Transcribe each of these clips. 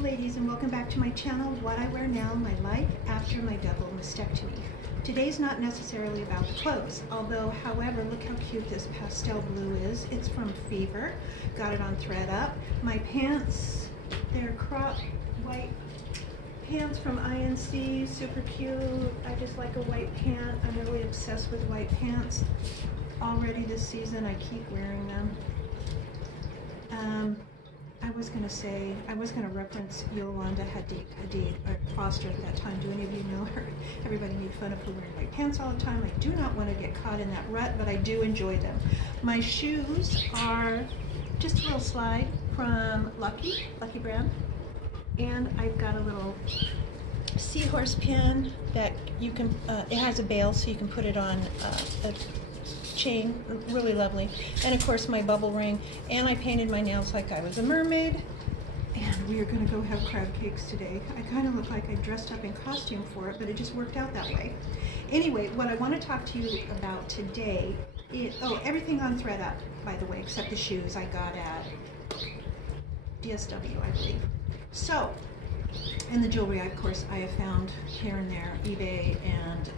ladies, and welcome back to my channel, What I Wear Now, My Life After My Double Mastectomy. Today's not necessarily about the clothes, although, however, look how cute this pastel blue is. It's from Fever. Got it on ThredUp. My pants, they're crop white pants from INC, super cute. I just like a white pant. I'm really obsessed with white pants. Already this season, I keep wearing them. I was gonna reference Yolanda Hadid, or Foster at that time. Do any of you know her? Everybody made fun of her wearing white pants all the time. I do not want to get caught in that rut, but I do enjoy them. My shoes are just a little slide from Lucky brand. And I've got a little seahorse pin that you can, it has a bail so you can put it on a chain, really lovely. And of course my bubble ring, and I painted my nails like I was a mermaid. And we are gonna go have crab cakes today. I kind of look like I dressed up in costume for it, but it just worked out that way. Anyway, what I want to talk to you about today is, everything on ThredUp, by the way, except the shoes I got at DSW, I believe. So, and the jewelry, of course, I have found here and there, eBay, and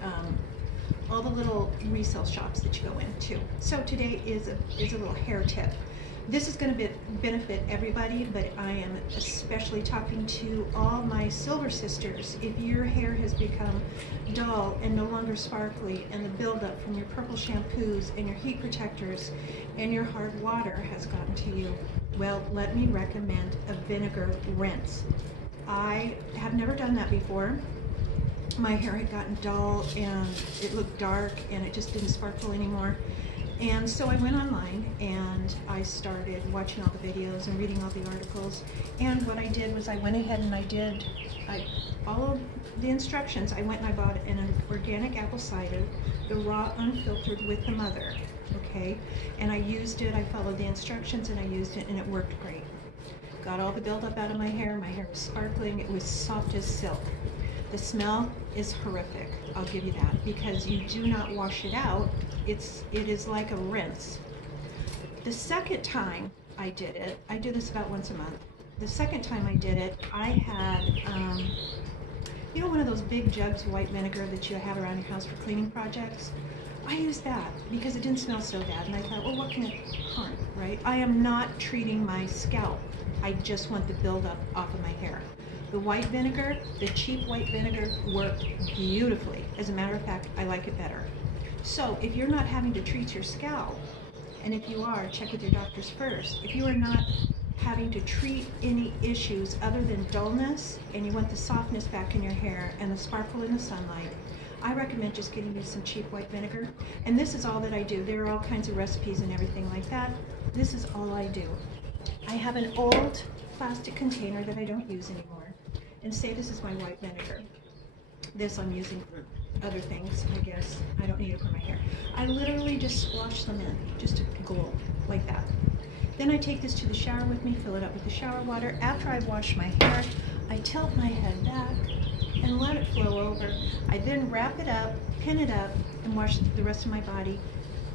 all the little resale shops that you go into. So today is a little hair tip. This is going to benefit everybody, but I am especially talking to all my silver sisters. If your hair has become dull and no longer sparkly, and the buildup from your purple shampoos and your heat protectors and your hard water has gotten to you, well, let me recommend a vinegar rinse. I have never done that before. My hair had gotten dull and it looked dark and it just didn't sparkle anymore. And so I went online and I started watching all the videos and reading all the articles. And what I did was I went ahead and I followed the instructions. I went and I bought an organic apple cider, the raw unfiltered with the mother, okay? And I used it, I followed the instructions and I used it and it worked great. Got all the buildup out of my hair was sparkling, it was soft as silk. The smell is horrific, I'll give you that, because you do not wash it out. It is like a rinse. The second time I did it, I do this about once a month. The second time I did it, I had, you know, one of those big jugs of white vinegar that you have around your house for cleaning projects? I used that because it didn't smell so bad, and I thought, well, what can it harm, right? I am not treating my scalp. I just want the buildup off of my hair. The white vinegar, the cheap white vinegar, worked beautifully. As a matter of fact, I like it better. So if you're not having to treat your scalp, and if you are, check with your doctors first. If you are not having to treat any issues other than dullness, and you want the softness back in your hair and the sparkle in the sunlight, I recommend just getting you some cheap white vinegar. And this is all that I do. There are all kinds of recipes and everything like that. This is all I do. I have an old plastic container that I don't use anymore. And say this is my white vinegar. This I'm using for other things, I guess. I don't need it for my hair. I literally just splash them in, just a globe, like that. Then I take this to the shower with me, fill it up with the shower water. After I wash my hair, I tilt my head back and let it flow over. I then wrap it up, pin it up, and wash the rest of my body,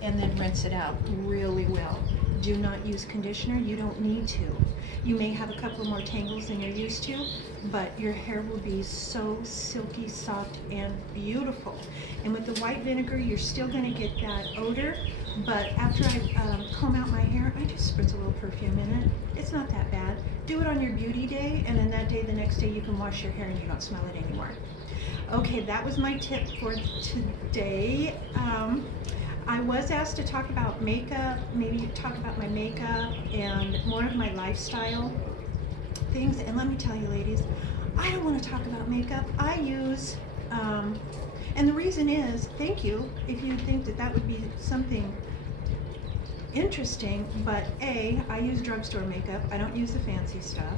and then rinse it out really well. Do not use conditioner, you don't need to. You may have a couple more tangles than you're used to, but your hair will be so silky, soft, and beautiful. And with the white vinegar, you're still gonna get that odor, but after I comb out my hair, I just spritz a little perfume in it. It's not that bad. Do it on your beauty day, and then that day, the next day, you can wash your hair and you don't smell it anymore. Okay, that was my tip for today. I was asked to talk about makeup, maybe talk about my makeup and more of my lifestyle things. And let me tell you, ladies, I don't want to talk about makeup. I use, and the reason is, thank you, if you think that that would be something interesting, but A, I use drugstore makeup. I don't use the fancy stuff.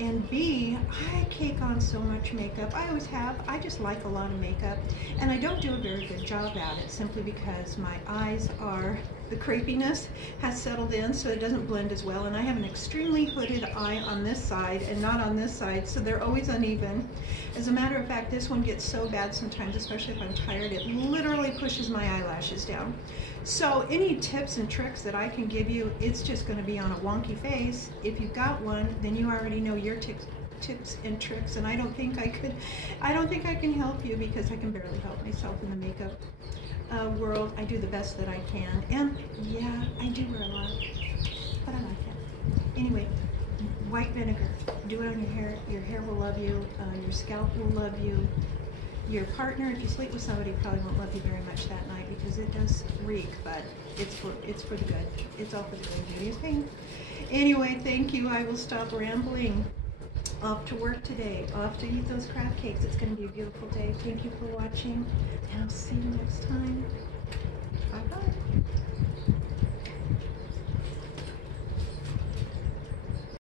And B, I cake on so much makeup. I always have. I just like a lot of makeup. And I don't do a very good job at it simply because my eyes are the crepiness has settled in, so it doesn't blend as well. And I have an extremely hooded eye on this side and not on this side, so they're always uneven. As a matter of fact, this one gets so bad sometimes, especially if I'm tired, it literally pushes my eyelashes down. So any tips and tricks that I can give you, it's just going to be on a wonky face. If you've got one, then you already know your tips and tricks, and I don't think I can help you, because I can barely help myself in the makeup world. I do the best that I can, and yeah, I do wear a lot, but I like it. Anyway, white vinegar, do it on your hair. Your hair will love you, your scalp will love you. Your partner, if you sleep with somebody, probably won't love you very much that night, because it does reek, but it's for the good. It's all for the good. Beauty is pain. Anyway, thank you. I will stop rambling. Off to work today, off to eat those crab cakes. It's going to be a beautiful day. Thank you for watching, and I'll see you next time. Bye-bye.